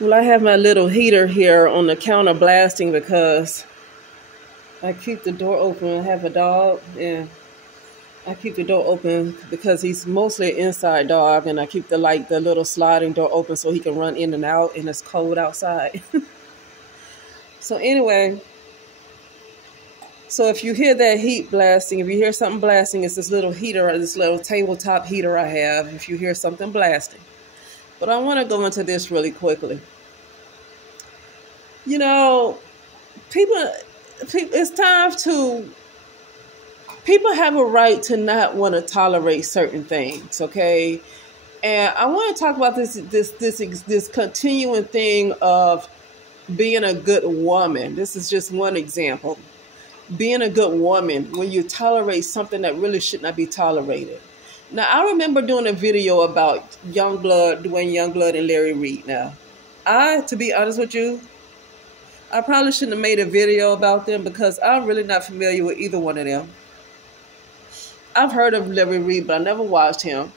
Well, I have my little heater here on the counter blasting because I keep the door open. I have a dog, and I keep the door open because he's mostly an inside dog, and I keep the little sliding door open so he can run in and out, and it's cold outside. So anyway, so if you hear that heat blasting, if you hear something blasting, it's this little heater, or this little tabletop heater I have, if you hear something blasting. But I want to go into this really quickly. You know, it's time to, people have a right to not want to tolerate certain things, okay? And I want to talk about this continuing thing of being a good woman. This is just one example. Being a good woman when you tolerate something that really should not be tolerated. Now, I remember doing a video about Youngblood, Dwayne Youngblood, and Larry Reid. Now, to be honest with you, I probably shouldn't have made a video about them because I'm really not familiar with either one of them. I've heard of Larry Reid, but I never watched him.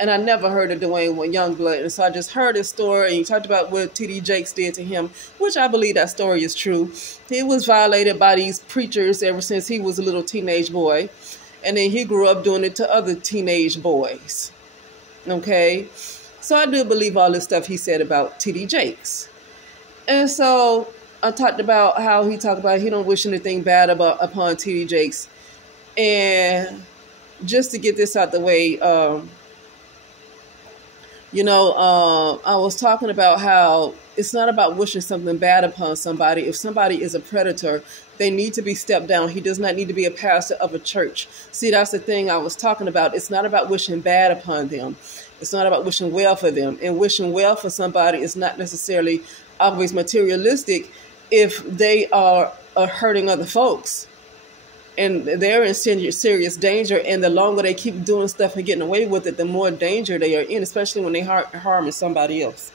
And I never heard of Dwayne Youngblood. And so I just heard his story, and he talked about what T.D. Jakes did to him, which I believe that story is true. He was violated by these preachers ever since he was a little teenage boy. And then he grew up doing it to other teenage boys. Okay? So I do believe all this stuff he said about T.D. Jakes. And so I talked about how he talked about he don't wish anything bad upon T.D. Jakes. And just to get this out the way, I was talking about how it's not about wishing something bad upon somebody. If somebody is a predator, they need to be stepped down. He does not need to be a pastor of a church. See, that's the thing I was talking about. It's not about wishing bad upon them. It's not about wishing well for them. And wishing well for somebody is not necessarily always materialistic if they are hurting other folks. And they're in serious danger, and the longer they keep doing stuff and getting away with it, the more danger they are in, especially when they harming somebody else.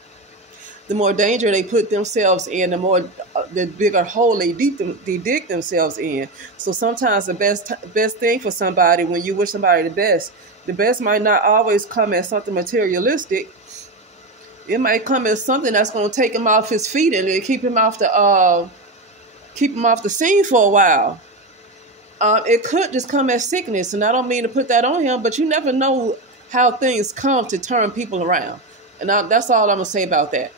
The more danger they put themselves in, the bigger hole they dig themselves in. So sometimes the best thing for somebody, when you wish somebody the best might not always come as something materialistic. It might come as something that's going to take him off his feet and keep him off the scene for a while. It could just come as sickness, and I don't mean to put that on him, but you never know how things come to turn people around. And that's all I'm going to say about that.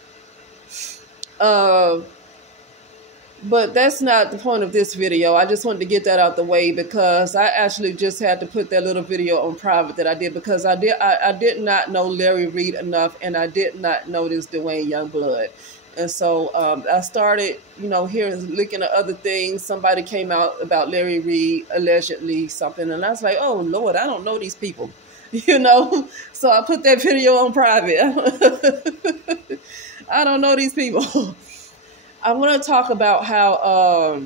But that's not the point of this video. I just wanted to get that out the way because I actually just had to put that little video on private that I did because I did not know Larry Reid enough, and I did not know this Dwayne Youngblood. And so I started, hearing, looking at other things. Somebody came out about Larry Reid, allegedly something. And I was like, oh, Lord, I don't know these people, So I put that video on private. I don't know these people. I want to talk about how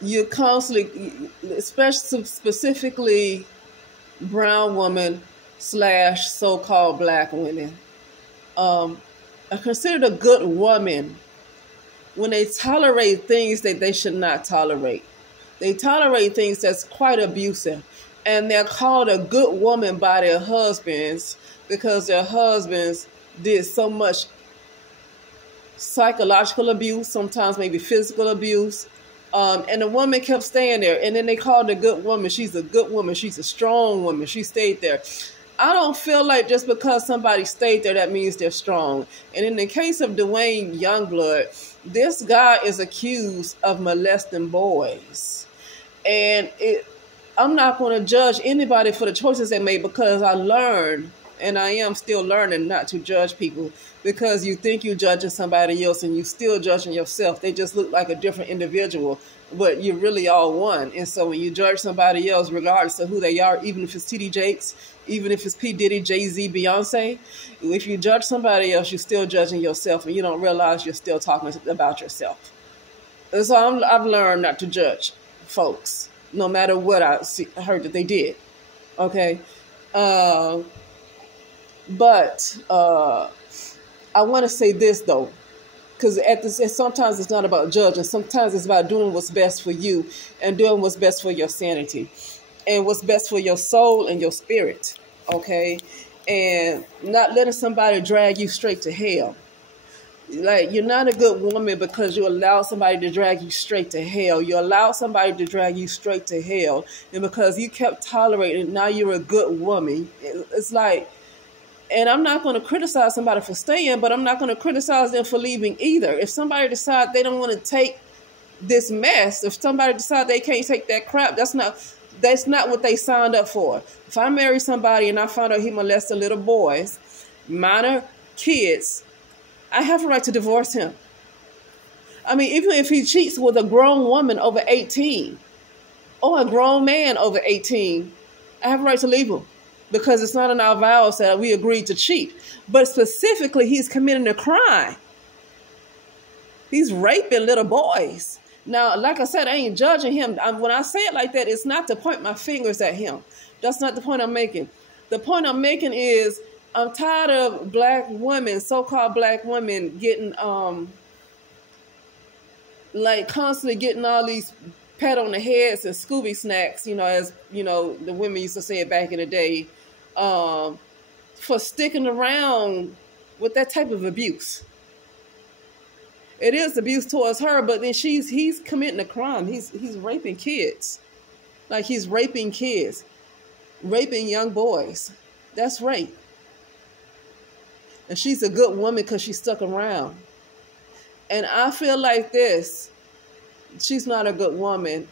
you constantly, especially specifically brown women / so-called black women, are considered a good woman when they tolerate things that they should not tolerate. They tolerate things that's quite abusive. And they're called a good woman by their husbands because their husbands did so much psychological abuse, sometimes maybe physical abuse. And the woman kept staying there. And then they called her a good woman. She's a good woman. She's a strong woman. She stayed there. I don't feel like just because somebody stayed there, that means they're strong. And in the case of Dwayne Youngblood, this guy is accused of molesting boys. And I'm not going to judge anybody for the choices they made because I learned, and I am still learning not to judge people because you think you're judging somebody else and you're still judging yourself. They just look like a different individual, but you're really all one. And so when you judge somebody else, regardless of who they are, even if it's T.D. Jakes, even if it's P. Diddy, Jay-Z, Beyonce, if you judge somebody else, you're still judging yourself, and you don't realize you're still talking about yourself. And so I've learned not to judge folks, no matter what I heard that they did. Okay? But I want to say this, though, because sometimes it's not about judging. Sometimes it's about doing what's best for you and doing what's best for your sanity and what's best for your soul and your spirit. okay? And not letting somebody drag you straight to hell. Like, you're not a good woman because you allow somebody to drag you straight to hell. You allow somebody to drag you straight to hell. And because you kept tolerating, now you're a good woman. It's like, and I'm not going to criticize somebody for staying, but I'm not going to criticize them for leaving either. If somebody decides they don't want to take this mess, if somebody decides they can't take that crap, that's not what they signed up for. If I marry somebody and I find out he molested little boys, minor kids, I have a right to divorce him. I mean, even if he cheats with a grown woman over 18 or a grown man over 18, I have a right to leave him because it's not in our vows that we agreed to cheat. But specifically, he's committing a crime. He's raping little boys. Now, like I said, I ain't judging him. When I say it like that, it's not to point my fingers at him. That's not the point I'm making. The point I'm making is I'm tired of black women, so-called black women, getting like constantly getting all these pat on the heads and Scooby snacks, as the women used to say it back in the day, for sticking around with that type of abuse. It is abuse towards her, but then he's committing a crime. He's raping kids. Like, he's raping kids, raping young boys. That's rape. And she's a good woman because she stuck around. And I feel like this, she's not a good woman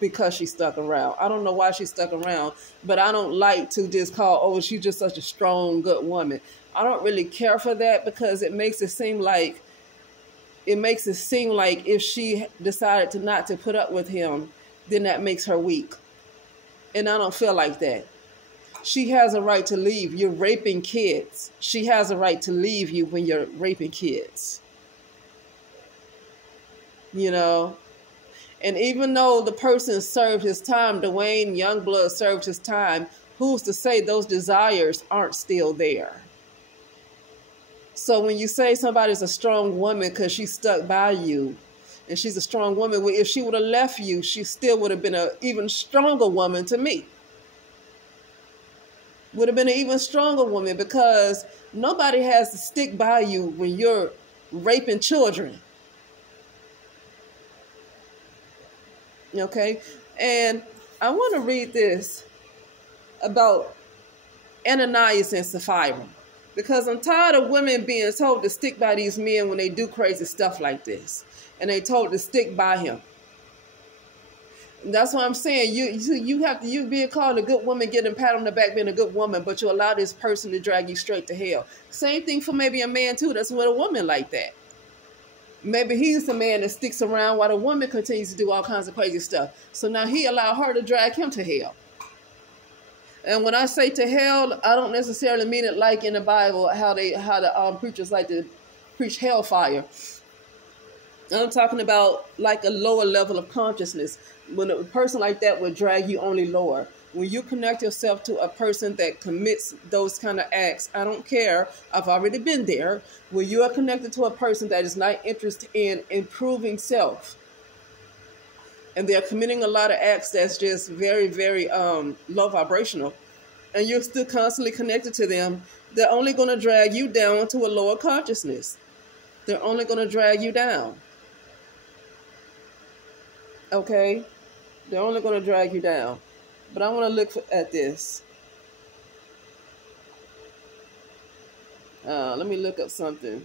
because she stuck around. I don't know why she stuck around, but I don't like to just call, she's just such a strong, good woman. I don't really care for that because it makes it seem like if she decided to not to put up with him, then that makes her weak. And I don't feel like that. She has a right to leave. You're raping kids. She has a right to leave you when you're raping kids. And even though the person served his time, Dwayne Youngblood served his time, who's to say those desires aren't still there? So when you say somebody's a strong woman because she stuck by you, and she's a strong woman, well, if she would have left you, she still would have been an even stronger woman to me. Would have been an even stronger woman because nobody has to stick by you when you're raping children. Okay? And I want to read this about Ananias and Sapphira because I'm tired of women being told to stick by these men when they do crazy stuff like this. And they told to stick by him. That's what I'm saying. You being called a good woman, getting a pat on the back, being a good woman, but you allow this person to drag you straight to hell. Same thing for maybe a man too. That's with a woman like that. Maybe he's the man that sticks around while the woman continues to do all kinds of crazy stuff. So now he allowed her to drag him to hell. And when I say to hell, I don't necessarily mean it like in the Bible how the preachers like to preach hellfire. I'm talking about like a lower level of consciousness. When a person like that would drag you only lower. When you connect yourself to a person that commits those kind of acts, I don't care. I've already been there. When you are connected to a person that is not interested in improving self, and they're committing a lot of acts that's just very, very low vibrational, and you're still constantly connected to them, they're only going to drag you down to a lower consciousness. They're only going to drag you down. Okay? They're only going to drag you down. But I want to look at this. Let me look up something.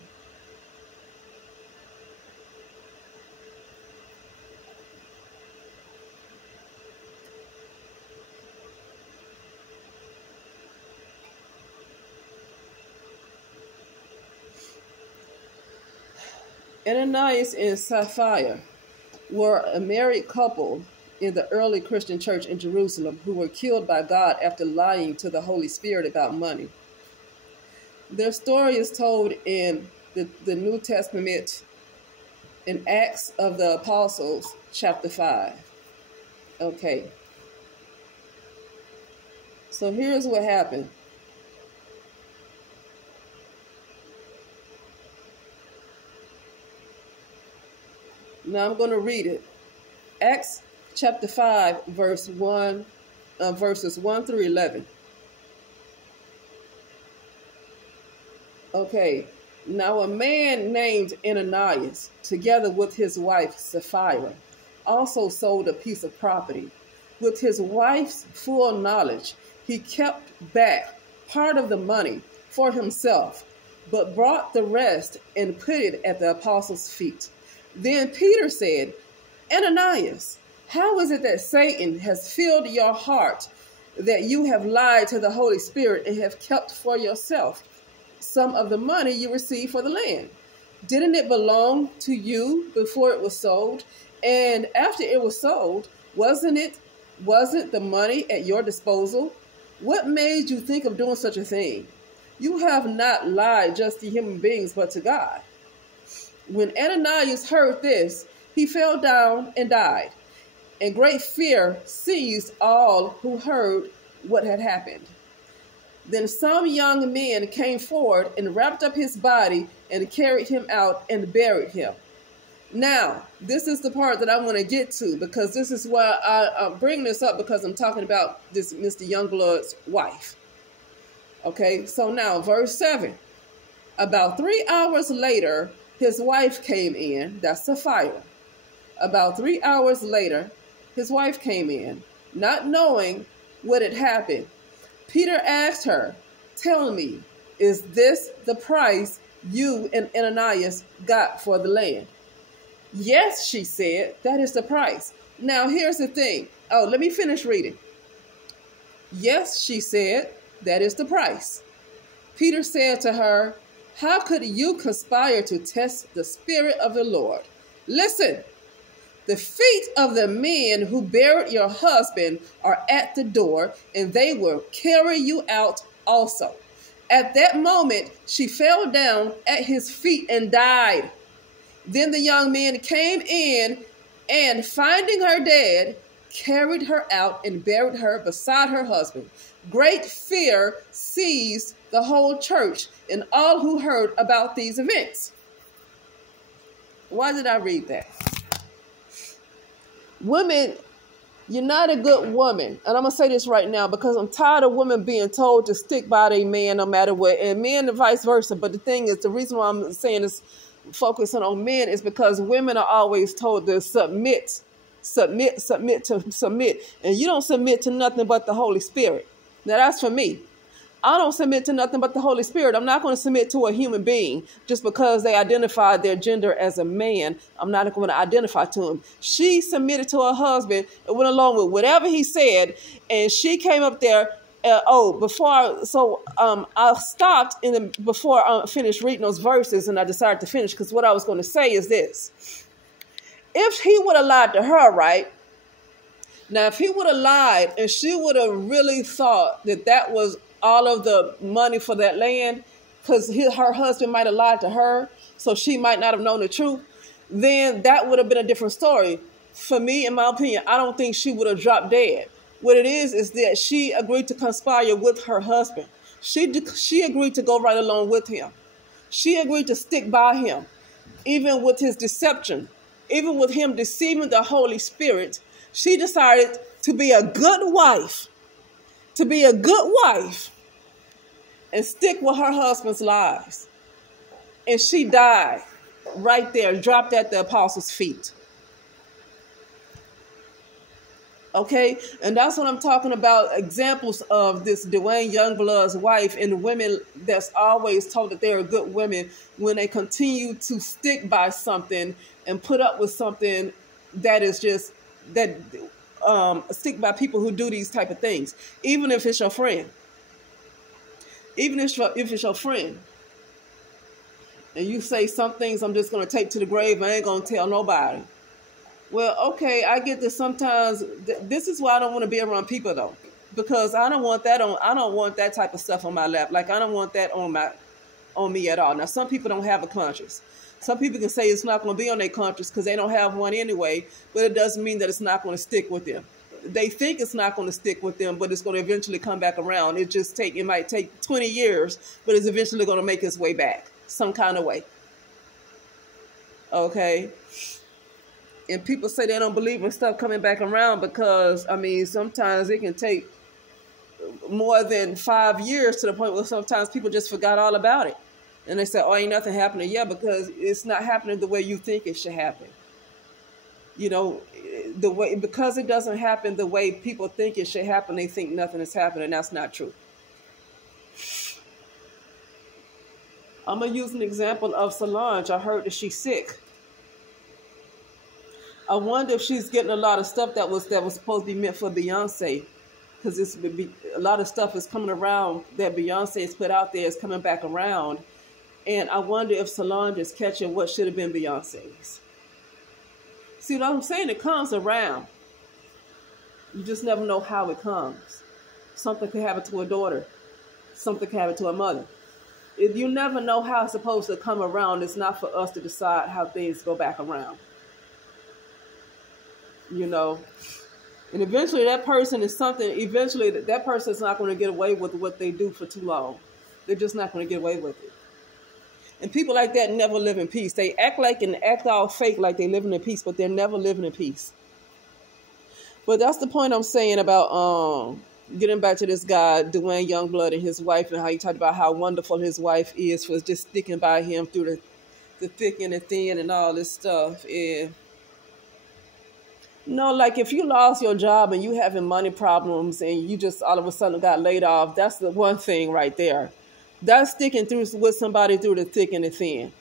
Ananias and Sapphira were a married couple in the early Christian church in Jerusalem who were killed by God after lying to the Holy Spirit about money. Their story is told in the New Testament in Acts of the Apostles, chapter 5. Okay. So here's what happened. Now I'm going to read it. Acts chapter 5, verses 1 through 11. Okay. Now a man named Ananias, together with his wife Sapphira, also sold a piece of property. With his wife's full knowledge, he kept back part of the money for himself, but brought the rest and put it at the apostles' feet. Then Peter said, Ananias, how is it that Satan has filled your heart that you have lied to the Holy Spirit and have kept for yourself some of the money you received for the land? Didn't it belong to you before it was sold? And after it was sold, wasn't the money at your disposal? What made you think of doing such a thing? You have not lied just to human beings, but to God. When Ananias heard this, he fell down and died, and great fear seized all who heard what had happened. Then some young men came forward and wrapped up his body and carried him out and buried him. Now, this is the part that I want to get to, because this is why I'm bringing this up, because I'm talking about this Mr. Youngblood's wife. Okay, so now verse 7. About 3 hours later, his wife came in, that's Sapphira. About 3 hours later, his wife came in, not knowing what had happened. Peter asked her, tell me, is this the price you and Ananias got for the land? Yes, she said, that is the price. Now, here's the thing. Oh, let me finish reading. Yes, she said, that is the price. Peter said to her, how could you conspire to test the Spirit of the Lord? Listen, the feet of the men who buried your husband are at the door, and they will carry you out also. At that moment, she fell down at his feet and died. Then the young men came in and, finding her dead, carried her out and buried her beside her husband. Great fear seized the whole church and all who heard about these events. Why did I read that? Women, you're not a good woman. And I'm going to say this right now because I'm tired of women being told to stick by their man no matter what. And men and vice versa. But the thing is, the reason why I'm saying this, focusing on men, is because women are always told to submit. And you don't submit to nothing but the Holy Spirit. Now, that's for me. I don't submit to nothing but the Holy Spirit. I'm not going to submit to a human being just because they identified their gender as a man. I'm not going to identify to him. She submitted to her husband and went along with whatever he said. And she came up there. I stopped before I finished reading those verses, and I decided to finish because what I was going to say is this. If he would have lied to her, right? Now, if he would have lied and she would have really thought that that was all of the money for that land, because her husband might have lied to her, so she might not have known the truth, then that would have been a different story. For me, in my opinion, I don't think she would have dropped dead. What it is that she agreed to conspire with her husband. She agreed to go right along with him. She agreed to stick by him, even with his deception, even with him deceiving the Holy Spirit. She decided to be a good wife. And stick with her husband's lies. And she died right there, dropped at the apostles' feet. Okay? And that's what I'm talking about, examples of this Dwayne Youngblood's wife and women that's always told that they're good women when they continue to stick by something and put up with something that is just, stick by people who do these type of things, even if it's your friend. Even if it's your friend. And you say some things I'm just going to take to the grave, I ain't going to tell nobody. Well, okay, I get that sometimes. This is why I don't want to be around people, though. Because I don't want that type of stuff on my lap. Like, I don't want that on me at all. Now, some people don't have a conscience. Some people can say it's not going to be on their conscience because they don't have one anyway, but it doesn't mean that it's not going to stick with them. They think it's not going to stick with them, but it's going to eventually come back around. It might take 20 years, but it's eventually going to make its way back some kind of way. Okay? And people say they don't believe in stuff coming back around because, sometimes it can take more than 5 years to the point where sometimes people just forgot all about it. And they say, oh, ain't nothing happening. Yeah, because it's not happening the way you think it should happen. You know, the way, because it doesn't happen the way people think it should happen, they think nothing is happening. That's not true. I'm going to use an example of Solange. I heard that she's sick. I wonder if she's getting a lot of stuff that was supposed to be meant for Beyonce. Because a lot of stuff is coming around that Beyonce has put out there is coming back around. And I wonder if Solange is catching what should have been Beyonce's. See what I'm saying? It comes around. You just never know how it comes. Something could happen to a daughter. Something could happen to a mother. If you never know how it's supposed to come around, it's not for us to decide how things go back around. You know? And eventually that person is something, eventually that person is not going to get away with what they do for too long. They're just not going to get away with it. And people like that never live in peace. They act like and act all fake like they're living in peace, but they're never living in peace. But that's the point I'm saying about getting back to this guy, Dwayne Youngblood, and his wife, and how he talked about how wonderful his wife is for just sticking by him through the thick and the thin and all this stuff. And no, like if you lost your job and you having money problems and you just all of a sudden got laid off, that's the one thing right there. That's sticking through with somebody through the thick and the thin.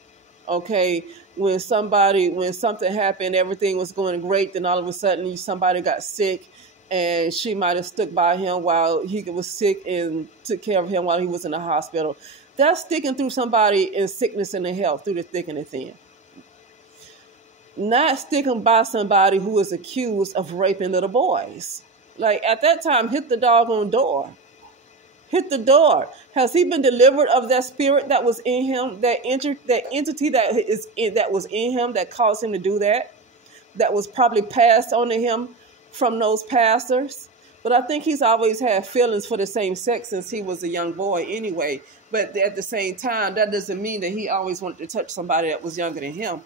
Okay, when something happened, everything was going great, then all of a sudden somebody got sick, and she might have stuck by him while he was sick and took care of him while he was in the hospital. That's sticking through somebody in sickness and in health through the thick and the thin. Not sticking by somebody who is accused of raping little boys. Like at that time, hit the doggone door. Hit the door. Has he been delivered of that spirit that was in him, that entity that was in him that caused him to do that? That was probably passed on to him from those pastors. But I think he's always had feelings for the same sex since he was a young boy anyway. But at the same time, that doesn't mean that he always wanted to touch somebody that was younger than him.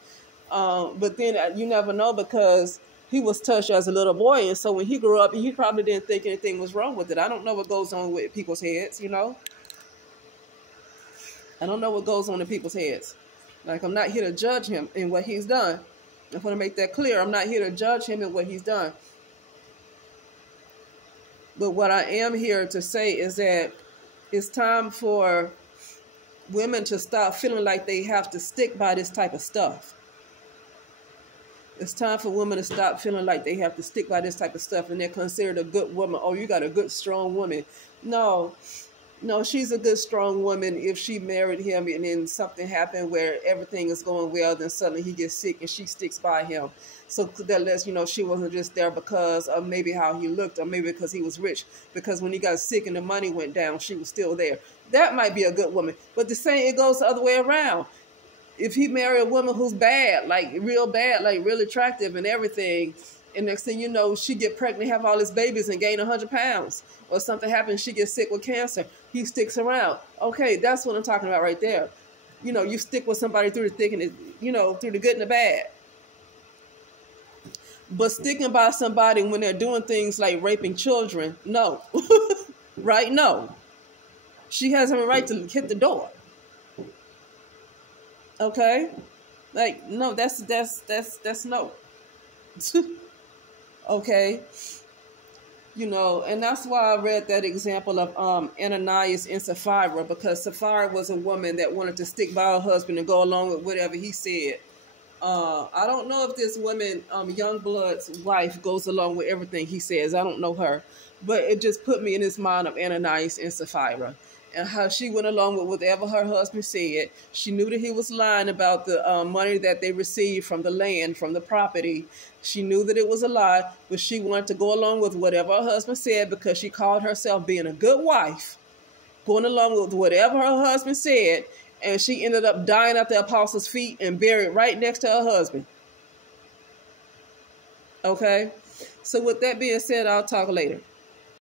But then you never know, because he was touched as a little boy. And so when he grew up, he probably didn't think anything was wrong with it. I don't know what goes on with people's heads, you know. I don't know what goes on in people's heads. Like, I'm not here to judge him in what he's done. I want to make that clear. I'm not here to judge him in what he's done. But what I am here to say is that it's time for women to stop feeling like they have to stick by this type of stuff. It's time for women to stop feeling like they have to stick by this type of stuff and they're considered a good woman. Oh, you got a good, strong woman. No, she's a good, strong woman if she married him and then something happened where everything is going well, then suddenly he gets sick and she sticks by him. So that lets you know she wasn't just there because of maybe how he looked or maybe because he was rich. Because when he got sick and the money went down, she was still there. That might be a good woman. But the same, it goes the other way around. If he marry a woman who's bad, like real bad, like real attractive and everything, and next thing you know, she get pregnant, have all his babies and gain 100 pounds, or something happens, she gets sick with cancer, he sticks around. Okay, that's what I'm talking about right there. You know, you stick with somebody through the thick and the, you know, through the good and the bad. But sticking by somebody when they're doing things like raping children, no. Right? No. She has a right to hit the door. Okay? Like, no, that's no. Okay? You know, and that's why I read that example of Ananias and Sapphira, because Sapphira was a woman that wanted to stick by her husband and go along with whatever he said. I don't know if this woman, Youngblood's wife, goes along with everything he says. I don't know her. But it just put me in his mind of Ananias and Sapphira and how she went along with whatever her husband said. She knew that he was lying about the money that they received from the land, from the property. She knew that it was a lie, but she wanted to go along with whatever her husband said because she called herself being a good wife, going along with whatever her husband said. And she ended up dying at the apostles' feet and buried right next to her husband. Okay? So with that being said, I'll talk later.